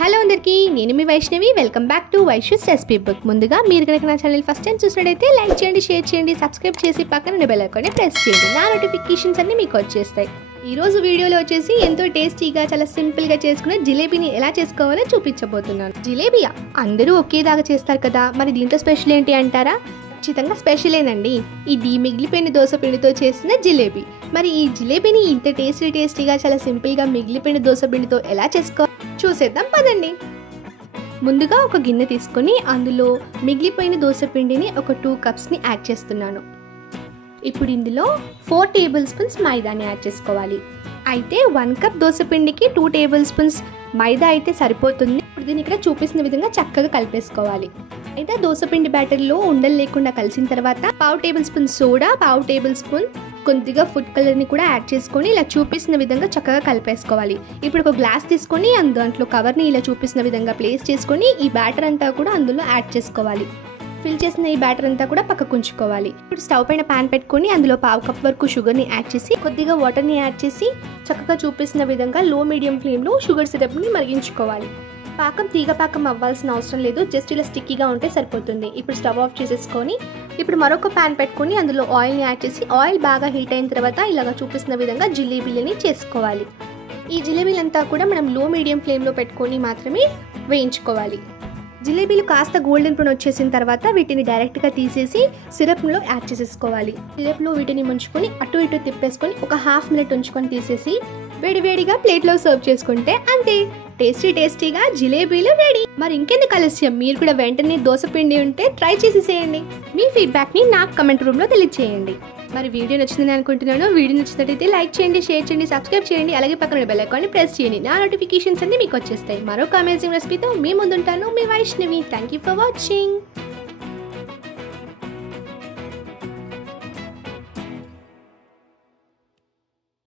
Hello అందరికీ, నేను మీ Vaishnavi. Welcome back to Vaishu's recipe book. ముందుగా మీరు కనుక నా ఛానల్ ఫస్ట్ టైం చూసినట్టయితే లైక్ చేయండి, షేర్ చేయండి, సబ్స్క్రైబ్ చేసి పక్కన బెల్ ఐకాన్ని ప్రెస్ చేయండి. నా నోటిఫికేషన్స్ అన్ని మీకు వచ్చేస్తాయి. ఈరోజు వీడియోలో వచ్చేసి ఎంతో టేస్టీగా చాలా సింపుల్గా చేసుకునే జిలేబీని ఎలా చేసుకోవాలో చూపించబోతున్నాను. జిలేబియా అందరూ ఒకేలాగా చేస్తారు కదా, మరి దీంట్లో స్పెషల్ ఏంటి అంటారా? ఖచ్చితంగా స్పెషలేనండి. ఇది మిగిలిపోయిన దోశ పిండితో చేసిన జిలేబీ. మరి ఈ జిలేబీని ఇంత టేస్టీగా చాలా సింపుల్గా మిగిలిపోయిన దోశ పిండితో ఎలా చేసుకోవాలో చూసేద్దాం పదండి. ముందుగా ఒక గిన్నె తీసుకొని అందులో మిగిలిపోయిన దోశ పిండిని ఒక 2 కప్స్ని యాడ్ చేస్తున్నాను. ఇప్పుడు ఇందులో 4 టేబుల్ స్పూన్స్ మైదాని యాడ్ చేసుకోవాలి. అయితే 1 కప్ దోశ పిండికి 2 టేబుల్ స్పూన్స్ మైదా అయితే సరిపోతుంది. ఇప్పుడు దీన్ని ఇక్కడ చూపిస్తున్న విధంగా చక్కగా కలిపేసుకోవాలి. అయితే దోశ పిండి బ్యాటర్లో ఉండలు లేకుండా కలిసిన తర్వాత 1/2 table spoon soda, 1/2 table spoon కొద్దిగా ఫుడ్ కలర్ని కూడా యాడ్ చేసుకొని ఇలా చూపిస్తున్న విధంగా చక్కగా కలిపేసుకోవాలి. ఇప్పుడు ఒక గ్లాస్ తీసుకొని దాంట్లో కవర్ని ఇలా చూపిస్తున్న విధంగా ప్లేస్ చేసుకొని ఈ బ్యాటర్ అంతా కూడా అందులో యాడ్ చేసుకోవాలి. ఫిల్ చేసిన ఈ బ్యాటర్ అంతా కూడా పక్కకు ఉంచుకోవాలి. ఇప్పుడు స్టవ్ పైన ప్యాన్ పెట్టుకొని అందులో 1/2 కప్ వరకు షుగర్ని యాడ్ చేసి కొద్దిగా వాటర్ని యాడ్ చేసి చక్కగా చూపిస్తున్న విధంగా లో మీడియం ఫ్లేమ్లో షుగర్ సిరప్ని మరిగించుకోవాలి. పాకం తీగ పాకం అవ్వాల్సిన అవసరం లేదు, జస్ట్ ఇలా స్టిక్కీగా ఉంటే సరిపోతుంది. ఇప్పుడు స్టవ్ ఆఫ్ చేసేసుకొని ఇప్పుడు మరొక ప్యాన్ పెట్టుకొని అందులో ఆయిల్ని యాడ్ చేసి ఆయిల్ బాగా హీట్ అయిన తర్వాత ఇలాగ చూపిస్తున్న విధంగా జిలేబీలని చేసుకోవాలి. ఈ జిలేబీలంతా కూడా మనం లో మీడియం ఫ్లేమ్లో పెట్టుకొని మాత్రమే వేయించుకోవాలి. జిలేబీలు కాస్త గోల్డెన్ బ్రౌన్ వచ్చేసిన తర్వాత వీటిని డైరెక్ట్గా తీసేసి సిరప్లో యాడ్ చేసేసుకోవాలి. సిరప్లో వీటిని ముంచుకొని అటు ఇటు తిప్పేసుకొని ఒక 1/2 మినిట్ ఉంచుకొని తీసేసి వేడివేడిగా ప్లేట్లో సర్వ్ చేసుకుంటే అంతే, టేస్టీగా జిలేబీలు రెడీ. మరి ఇంకెందుకు ఆలస్యం, మీరు కూడా వెంటనే దోశ పిండి ఉంటే ట్రై చేసేసేయండి. మీ ఫీడ్బ్యాక్ని నాకు కమెంట్ రూమ్లో తెలియజేయండి. మరి వీడియో నచ్చిందని అనుకుంటున్నాను. వీడియో నచ్చినట్టయితే లైక్ చేయండి, షేర్ చేయండి, సబ్స్క్రైబ్ చేయండి, అలాగే పక్కన బెల్ ఐకాన్ని ప్రెస్ చేయండి. నా నోటిఫికేషన్స్ అన్ని మీకు వచ్చేస్తాయి. మరొక అమేజింగ్ రెసిపీతో మీ ముందుంటాను, మీ Vaishnavi. Thank you for watching.